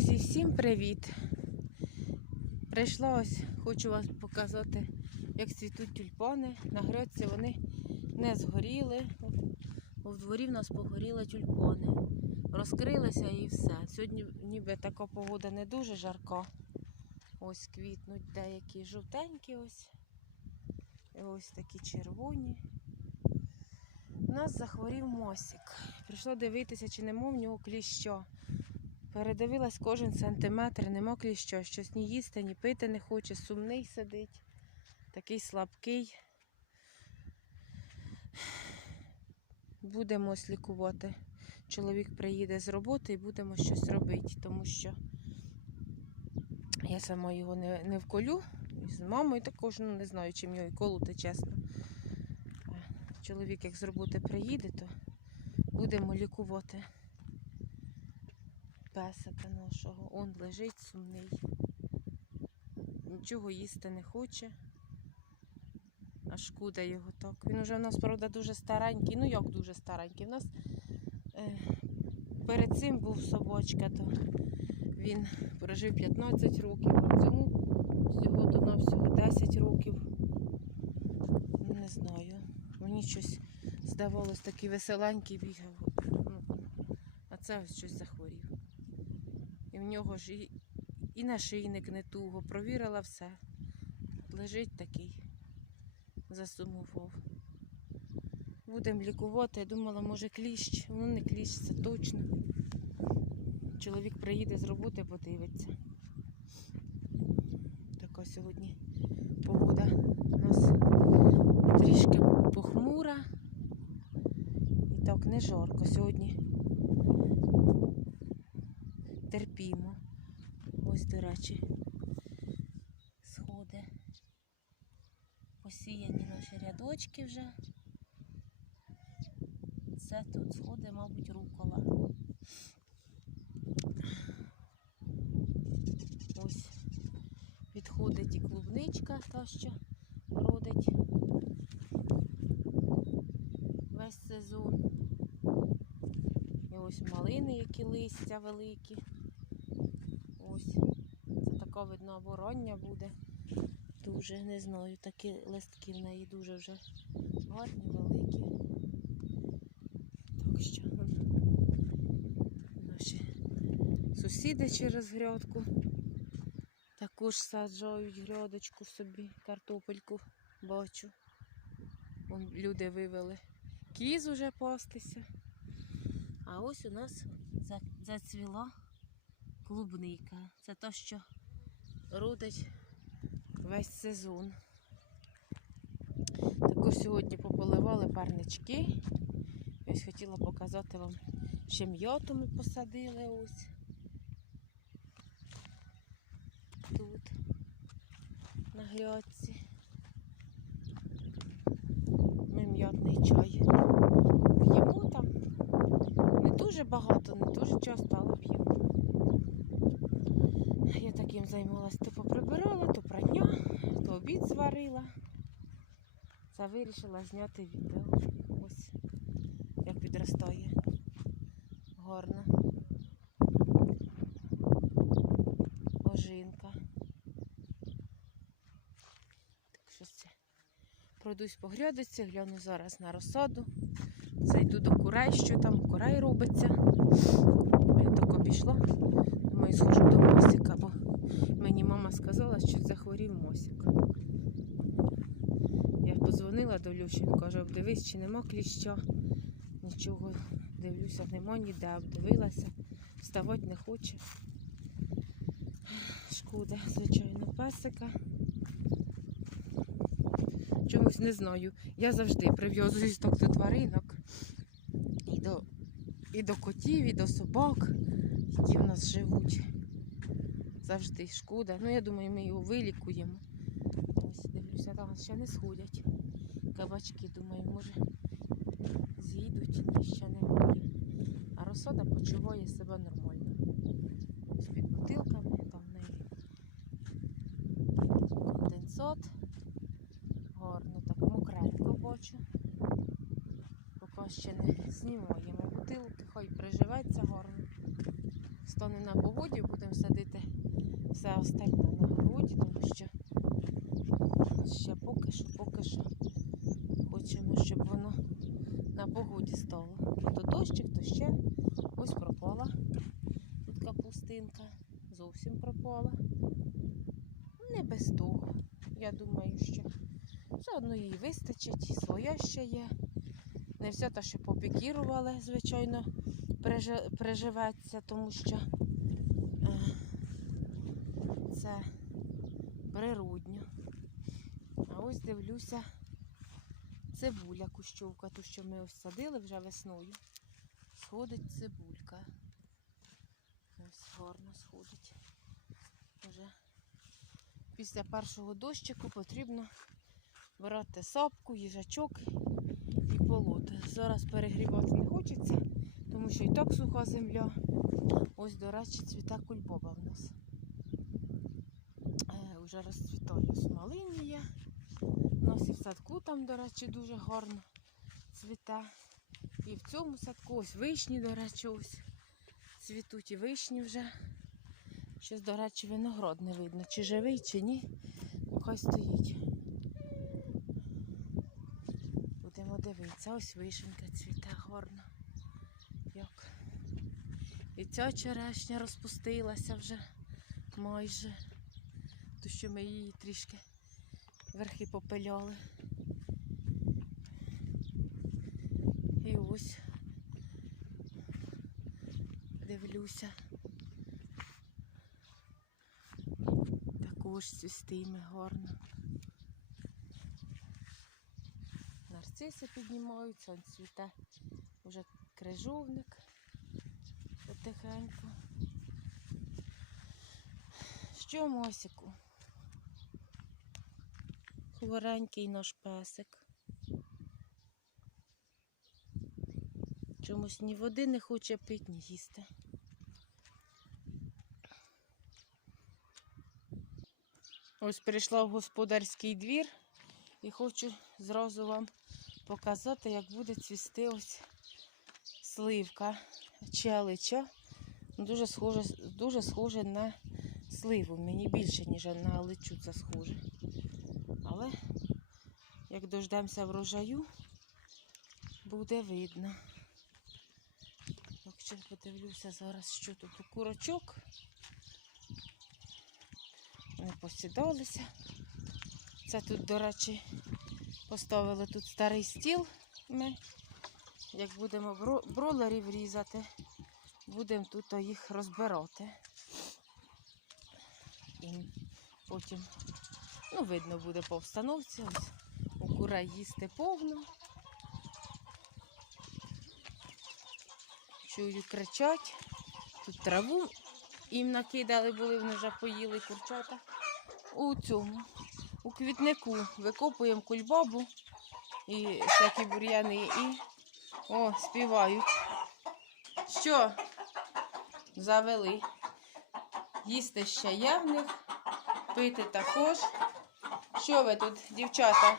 Друзі, всім привіт! Прийшла ось, хочу вам показати, як цвітуть тюльпани. На грядці вони не згоріли. бо В дворі в нас погоріли тюльпани. Розкрилися і все. Сьогодні ніби така погода не дуже жарка. Ось квітнуть деякі жовтенькі ось. І ось такі червоні. У нас захворів мосік. Прийшло дивитися, чи нема в нього кліща. Передивилась кожен сантиметр, нема кліща. Щось ні їсти, ні пити не хоче, сумний сидить, такий слабкий. Будемо ось лікувати. Чоловік приїде з роботи і будемо щось робити, тому що я сама його не, не вколю. І з мамою також ну, не знаю, чим його і колоти, чесно. Чоловік, як з роботи приїде, то будемо лікувати песика нашого. Он лежить сумний. Нічого їсти не хоче. А шкода його так. Він уже в нас, правда, дуже старенький. Ну як дуже старенький. У нас е, перед цим був собачка, то він прожив 15 років, а цьому всього то на всього 10 років. Ну, Не знаю. Мені щось здавалось такий веселенький бігав. Ну, а це ось щось захворів. Нього ж і, і нашийник не туго. Провірила все. Лежить такий. Засумував. Будемо лікувати. Я думала, може кліщ. Ну не кліщ, це точно. Чоловік приїде з роботи, подивиться. Така сьогодні погода у нас трішки похмура. І так не жарко сьогодні. Терпімо. Ось, до речі, сходи. Посіяні наші рядочки вже. Це тут сходи, мабуть, рукола. Ось відходить і клубничка, та що родить весь сезон. І ось малини, які листя великі. Така видно обороння буде. Дуже не знаю, такі листки в неї дуже вже гарні, великі. Так що наші сусіди через грядку також саджають грядочку собі, картопельку бачу. Вон люди вивели кіз уже пастися. А ось у нас зацвіла клубника. Це те, що родить весь сезон. Також сьогодні пополивали парнички. Ось хотіла показати вам, ще м'яту ми посадили ось. Тут, на грядці. Ми м'ятний чай п'ємо там. Не дуже багато, не дуже часто, але п'ємо. Я таким займалась, то поприбирала, то прання, то обід зварила. Це вирішила зняти відео. Ось як підростає. Гарно. Ожинка. Так що це. Пройдусь по грядочці, гляну зараз на розсаду. Зайду до курей, що там курей робиться. Я так обійшла. Думаю, схожу до мосика, бо мама сказала, що захворів мосик. Я подзвонила до він каже, обдивись, чи нема кліща. Нічого дивлюся, нема ніде, обдивилася, вставати не хоче. Шкода, звичайно, песика. Чомусь не знаю. Я завжди прив'язуюсь так до тваринок. І до, і до котів, і до собак, які в нас живуть. Завжди шкода. Ну, я думаю, ми його вилікуємо. Ось дивлюся, там ще не сходять. Кабачки, думаю, може з'їдуть, ні, ще немає. А розсада почуває себе нормально. Ось під бутилками, там в неї конденсат. Гарно так мокренько бачу. Поки ще не знімаємо бутилки, хай приживеться гарно. стане на погоді, будемо садити все остальне на городі, тому що ще поки що, поки що хочемо, щоб воно на погоді стало. То дощик, то ще ось пропала. Тут капустинка зовсім пропала. Не без того. Я думаю, що все одно їй вистачить, і своя ще є. Не все те, що попікірували, звичайно, приживеться, тому що це природньо. А ось дивлюся, цибуля кущовка, ту, що ми ось садили вже весною. Сходить цибулька. Ось гарно сходить. Вже після першого дощику потрібно брати сапку, їжачок і полоти. Зараз перегрівати не хочеться, тому що і так суха земля. Ось, до речі, цвіта кульбоба вже розцвітає є. У нас і в садку там, до речі, дуже гарно цвіте. І в цьому садку ось вишні, до речі, ось цвітуть і вишні вже. Щось, до речі, виноград не видно, чи живий, чи ні. Хай стоїть. Будемо дивитися, ось вишенька цвіте гарно. Як. І ця черешня розпустилася вже майже. Що ми її трішки верхи попиляли. І ось дивлюся. Також цвістиме гарно. Нарциси піднімаються, он цвіте вже крижовник потихеньку. Що Мосику? Хворенький наш песик. Чомусь ні води не хоче пити, ні їсти. Ось прийшла в господарський двір і хочу зразу вам показати, як буде цвісти ось сливка челича. Дуже схоже, дуже схоже на сливу. Мені більше, ніж на личу це схоже. Але як дождемося врожаю, буде видно. Якщо подивлюся зараз, що тут у курочок. Вони посідалися. Це тут, до речі, поставили тут старий стіл. Ми, як будемо бролерів різати, будемо тут їх розбирати. І потім, ну, видно буде по обстановці. Ось у курей їсти повно. Чую, кричать. Тут траву їм накидали, були, вони вже поїли курчата. У цьому, у квітнику викопуємо кульбабу і всякі бур'яни і о, співають. Що? Завели. Їсти ще є в них, пити також. Що ви тут, дівчата?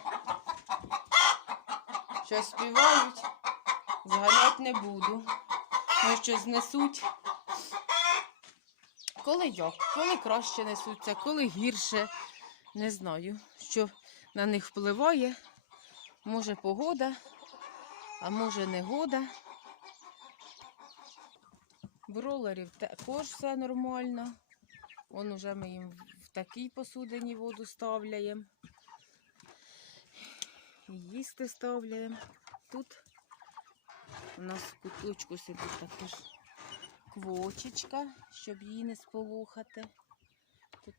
Щось співають? Зганяти не буду. Може, щось знесуть. Коли як, коли краще несуться, коли гірше. Не знаю, що на них впливає. Може погода, а може негода. Бролерів також все нормально. Вон уже ми їм такій посудині воду ставляємо. Їсти ставляємо. Тут у нас в куточку сидить також квочечка, щоб її не сполохати. Тут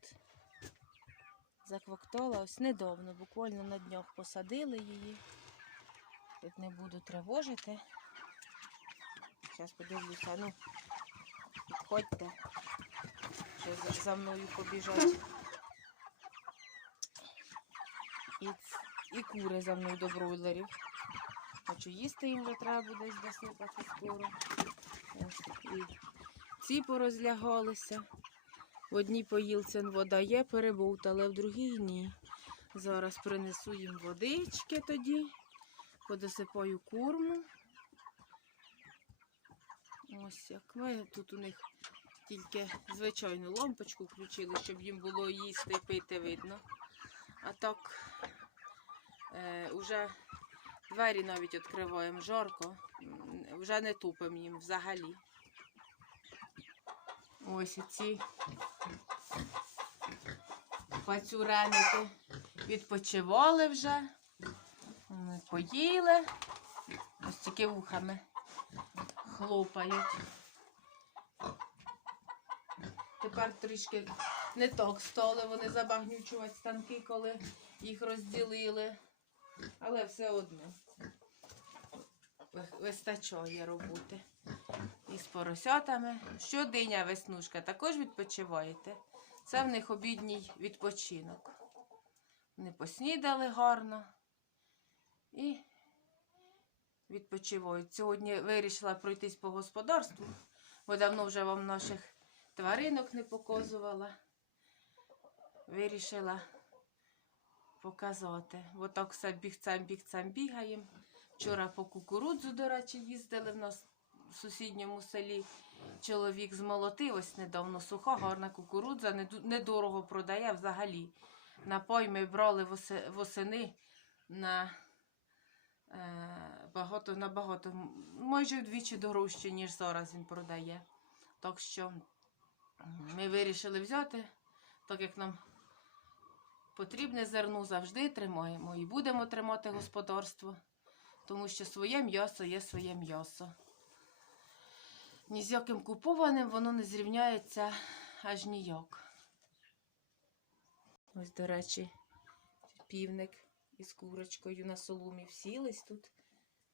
заквактала ось недавно, буквально на днях посадили її. Тут не буду тривожити. Зараз подивлюся, ну, підходьте, що за- мною побіжать. І, і кури за мною до бройлерів. Хочу їсти їм вже треба буде десь досипати скоро. Ось, і ці порозлягалися. В одній поїлці вода є, перебовтали, в другій ні. Зараз принесу їм водички тоді, подосипаю корму. Ось як ми тут у них тільки звичайну лампочку включили, щоб їм було їсти і пити видно. А так е, двері навіть відкриваємо жарко, вже не тупимо їм взагалі. Ось ці пацюреники відпочивали вже. Поїли. Ось тільки вухами хлопають. Тепер трішки не так стали вони забагнючувати станки, коли їх розділили. Але все одно вистачає роботи. І з поросятами. Щодня веснушка також відпочиваєте. Це в них обідній відпочинок. Вони поснідали гарно і відпочивають. Сьогодні вирішила пройтись по господарству, бо давно вже вам наших тваринок не показувала. Вирішила показати. Бо так все бігцем бігцем бігаємо. Вчора по кукурудзу, до речі, їздили в нас в сусідньому селі. Чоловік змолотив ось недавно суха, гарна кукурудза, недорого продає взагалі. Напой ми брали восени на е, багато, набагато, м, майже вдвічі дорожче, ніж зараз він продає. Так що ми вирішили взяти, так як нам потрібне зерно завжди тримаємо і будемо тримати господарство, тому що своє м'ясо є своє м'ясо. Ні з яким купованим воно не зрівняється аж ніяк. Ось, до речі, півник із курочкою на соломі всілись тут,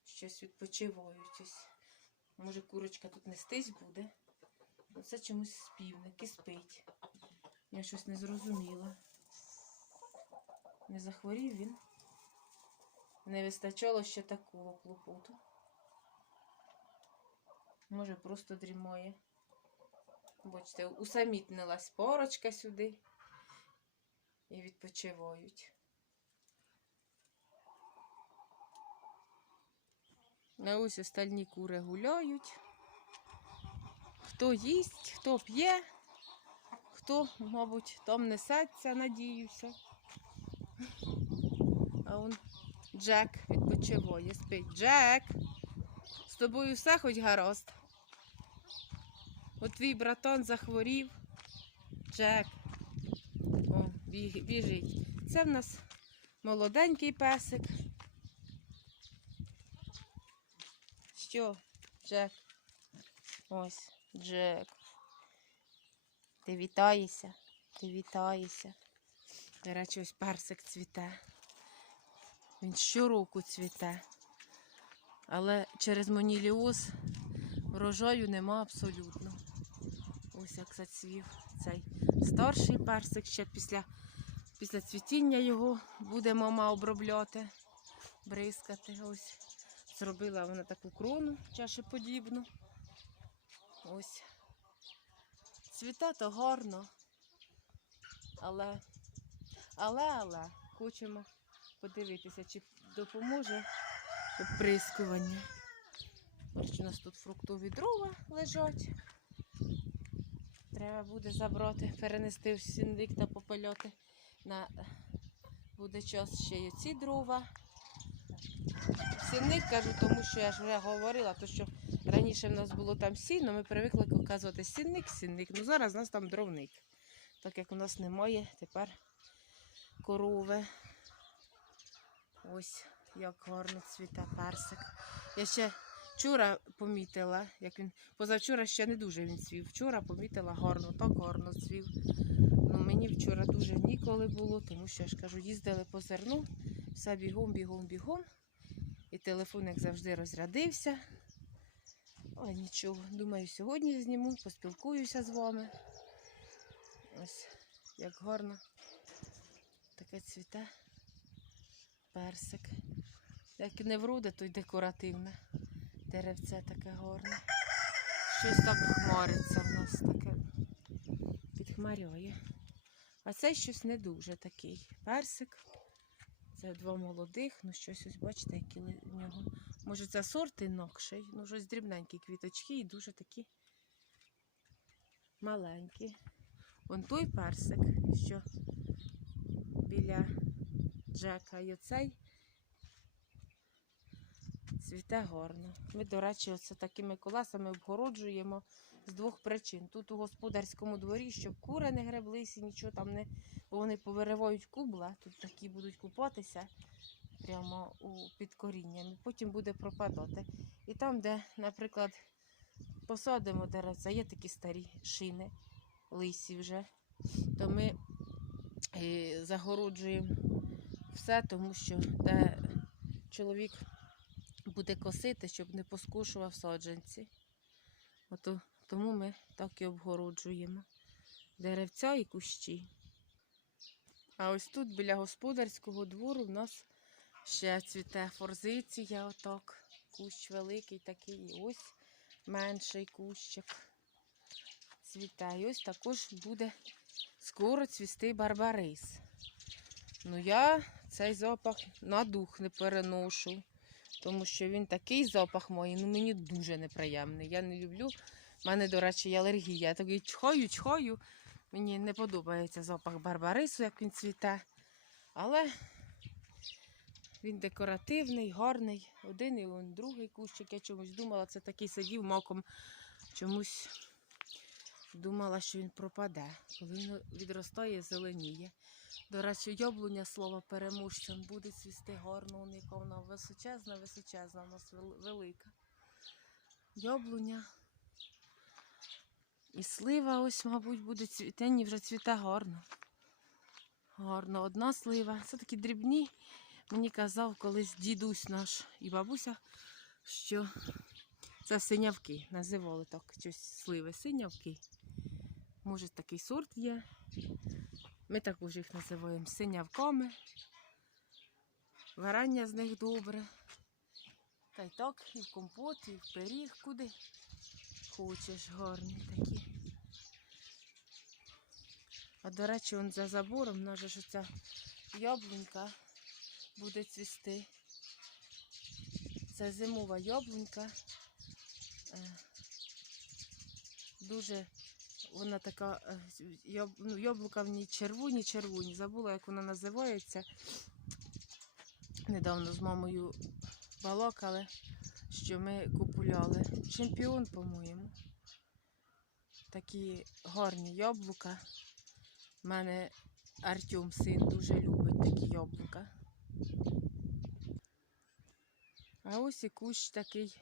щось відпочивають. Ось. Може, курочка тут нестись буде. Оце чомусь півник і спить. Я щось не зрозуміла. Не захворів він. Не вистачало ще такого клопоту. Може, просто дрімає. Бачите, усамітнилась порочка сюди і відпочивають. А ось остальні кури гуляють. Хто їсть, хто п'є, хто, мабуть, там несеться, надіюся. А он Джек відпочиває, спить. Джек! З тобою все хоч гаразд. От твій братон захворів. Джек. О, біжить. Це в нас молоденький песик. Що, Джек? Ось, Джек. Ти вітаєшся? Ти вітаєшся. До речі, ось персик цвіте. Він щороку цвіте. Але через моніліоз врожаю нема абсолютно. Ось як зацвів цей старший персик. Ще після, після цвітіння його буде мама обробляти, бризкати. Ось. Зробила вона таку крону чашеподібну. Ось. Цвіте то гарно. Але, але, але, хочемо подивитися, чи допоможе оприскування. Ось у нас тут фруктові дрова лежать. Треба буде забрати, перенести в сінник та попильоти. На... Буде час ще й оці дрова. Сінник кажу, тому що я ж вже говорила, то що раніше в нас було там сіно, ми привикли казати сінник, сінник. Ну зараз у нас там дровник. Так як у нас немає тепер корови. Ось як гарно цвіте персик. Я ще вчора помітила, як він. Позавчора ще не дуже він цвів. Вчора помітила гарно, так гарно цвів. Ну мені вчора дуже ніколи було, тому що я ж кажу, їздили по зерну, все бігом, бігом, бігом. І телефон, як завжди, розрядився. Ой, нічого. Думаю, сьогодні зніму, поспілкуюся з вами. Ось як гарно. Таке цвіте персик. Як не вроде, то й декоративне. Деревце таке гарне. Щось так хмариться в нас таке. Підхмарює. А це щось не дуже такий. Персик. Це два молодих, ну щось ось бачите, які в нього. Може це сорт інакший, ну щось дрібненькі квіточки і дуже такі маленькі. Вон той персик, що біля Джека, і оцей цвіте гарно. Ми, до речі, оце такими колесами обгороджуємо з двох причин. Тут у господарському дворі, щоб кури не греблися, нічого там не. Бо вони повиривають кубла, тут такі будуть купатися прямо у під корінням. Потім буде пропадати. І там, де, наприклад, посадимо деревця, є такі старі шини, лисі вже, то ми е, загороджуємо все, тому що де чоловік буде косити, щоб не поскушував саджанці. Ото, тому ми так і обгороджуємо деревця і кущі. А ось тут біля господарського двору в нас ще цвіте форзиція, отак. Кущ великий такий, і ось менший кущик цвіте. І ось також буде скоро цвісти барбарис. Ну я цей запах на дух не переношу, тому що він такий запах має, ну мені дуже неприємний. Я не люблю. У мене, до речі, є алергія. Я такий чхаю, чхаю. Мені не подобається запах барбарису, як він цвіте. Але він декоративний, гарний. Один і он другий кущик. Я чомусь думала, це такий сидів маком. Чомусь думала, що він пропаде. Коли він відростає, зеленіє. До речі, яблуня слово переможцем буде цвісти гарно у них. Височезна, височезна, у нас велика. Яблуня. І слива ось, мабуть, буде цвітені, вже цвіте гарно. Гарно, одна слива. Це такі дрібні. Мені казав колись дідусь наш і бабуся, що це синявки. Називали так щось сливи синявки. Може, такий сорт є. Ми також їх називаємо синявками. Варення з них добре. Та й так, і в компот, і в пиріг, куди хочеш, гарні такі. А до речі, он за забором, нас ж оця яблунька буде цвісти. Це зимова яблунька. Е, Дуже вона така, е, яб- ну, в ній червоні, червоні. Забула, як вона називається. Недавно з мамою балакали, що ми купуляли. Чемпіон, по-моєму. Такі гарні яблука. У мене Артем син дуже любить такі яблука. А ось і кущ такий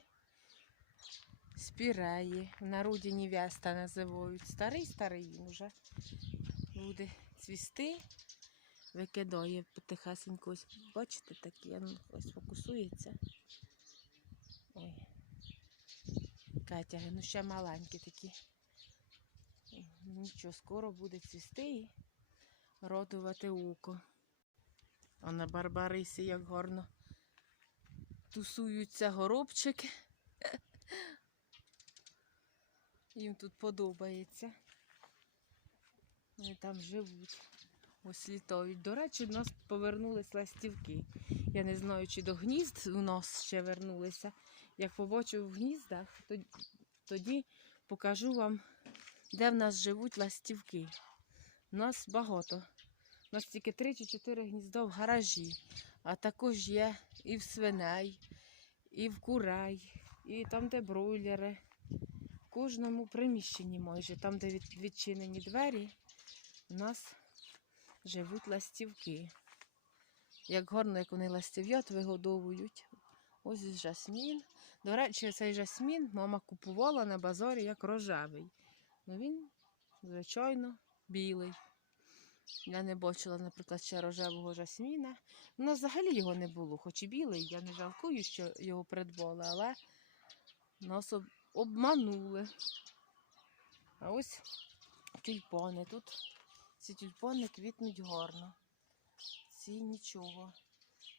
спіреї. В народі невеста називають. Старий старий він уже буде цвісти. Викидає потихесенько. Ось бачите такі, ось фокусується. Ой. Катя, ну ще маленькі такі. Нічого, скоро буде цвісти і радувати око. А на Барбарисі як гарно тусуються горобчики. Їм тут подобається. Вони там живуть. Ось літають. До речі, до нас повернулись ластівки. Я не знаю, чи до гнізд у нас ще вернулися. Як побачу в гніздах, то- тоді покажу вам, де в нас живуть ластівки. У нас багато. У нас тільки 3 чи 4 гнізда в гаражі, а також є і в свиней, і в курей, і там, де бройлери. В кожному приміщенні майже, там, де відчинені двері, у нас живуть ластівки. Як гарно, як вони ластів'ят вигодовують. Ось жасмін. До речі, цей жасмін мама купувала на базарі як рожевий. Ну він, звичайно, білий. Я не бачила, наприклад, ще рожевого жасміна. Ну, взагалі його не було, хоч і білий. Я не жалкую, що його придбали, але нас обманули. А ось тюльпани. Тут ці тюльпани квітнуть гарно. Ці нічого.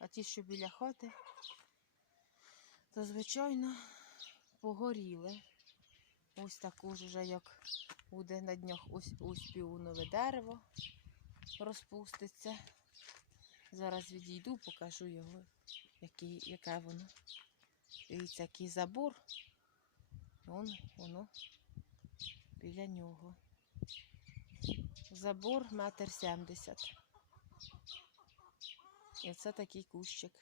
А ті, що біля хати, то, звичайно, погоріли. Ось також вже як буде на днях ось ось піонове дерево розпуститься. Зараз відійду, покажу його, який, яке воно. Дивіться, який забор. Вон воно біля нього. забор метр сімдесят. І це такий кущик.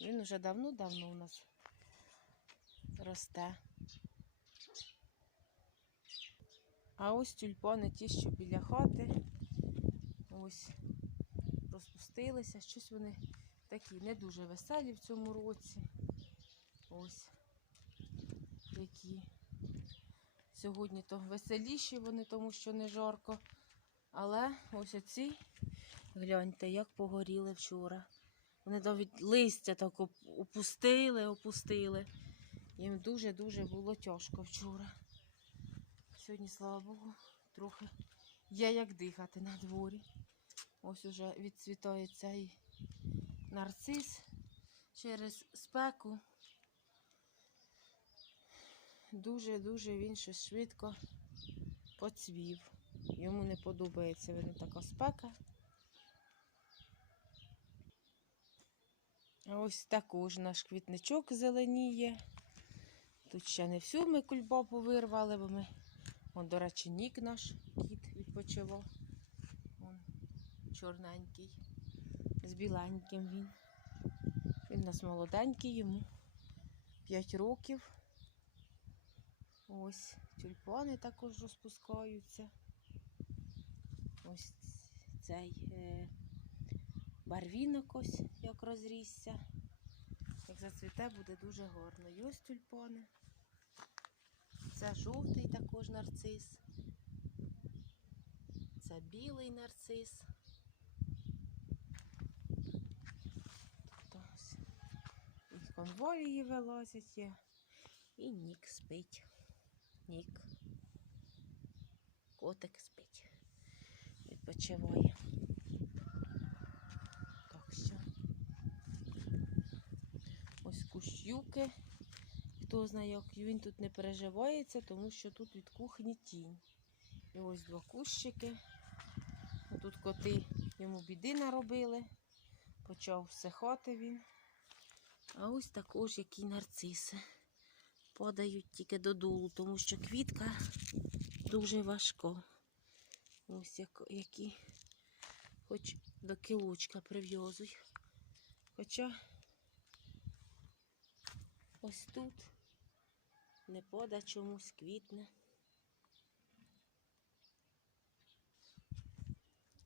Він уже давно-давно у нас росте. А ось тюльпани ті, що біля хати. Ось розпустилися. Щось вони такі не дуже веселі в цьому році. Ось які. Сьогодні то веселіші вони, тому що не жарко. Але ось оці, гляньте, як погоріли вчора. Вони навіть листя так опустили, опустили. Їм дуже-дуже було тяжко вчора. Сьогодні, слава Богу, трохи є як дихати на дворі. Ось уже відцвітає цей нарцис через спеку. Дуже-дуже він щось швидко поцвів. Йому не подобається видно така спека. Ось також наш квітничок зеленіє. Тут ще не всю ми кульбабу вирвали, бо ми, он, до речі, нік наш кіт відпочивав. Он чорненький, з біленьким він. Він у нас молоденький, йому 5 років. Ось тюльпани також розпускаються. Ось цей е, барвінок ось як розрісся. Як зацвіте, буде дуже гарно. І ось тюльпани. Це жовтий також нарцис. Це білий нарцис. Тут ось і конволії вилазять є. І нік спить. Нік. Котик спить. Відпочиває. Так що. Ось кущ юки. Хто знає, як він тут не переживається, тому що тут від кухні тінь. І ось два кущики. Тут коти йому біди наробили. Почав всихати він. А ось також які нарциси. Подають тільки додолу, тому що квітка дуже важко. Ось як, які хоч до кілочка прив'язуй. Хоча ось тут не пода чомусь квітне.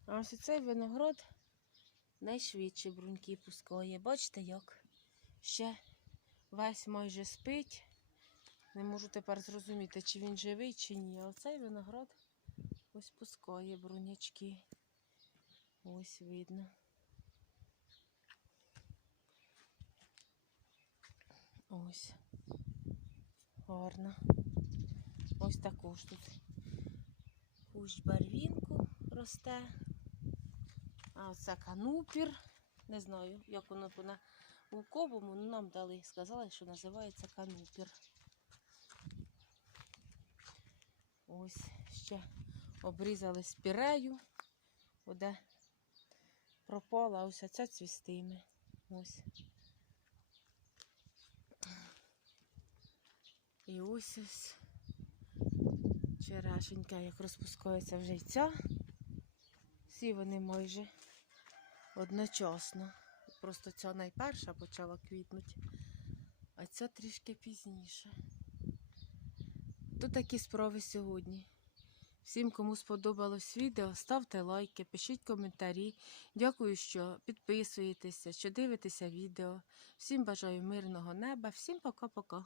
А ось цей виноград найшвидше бруньки пускає. Бачите як? Ще весь майже спить. Не можу тепер зрозуміти, чи він живий, чи ні. А оцей виноград ось пускає брунячки. Ось видно. Ось. Гарно. Ось також тут кущ барвінку росте. А оце канупір. Не знаю, як воно по науковому, ну нам дали, сказали, що називається канупір. Ось ще обрізали спірею, де пропала ось оця цвістиме. Ось. І ось ось черешенька, як розпускається вже й ця. Всі вони майже одночасно. Просто ця найперша почала квітнути, а ця трішки пізніше. То такі справи сьогодні. Всім, кому сподобалось відео, ставте лайки, пишіть коментарі. Дякую, що підписуєтеся, що дивитеся відео. Всім бажаю мирного неба. Всім пока-пока.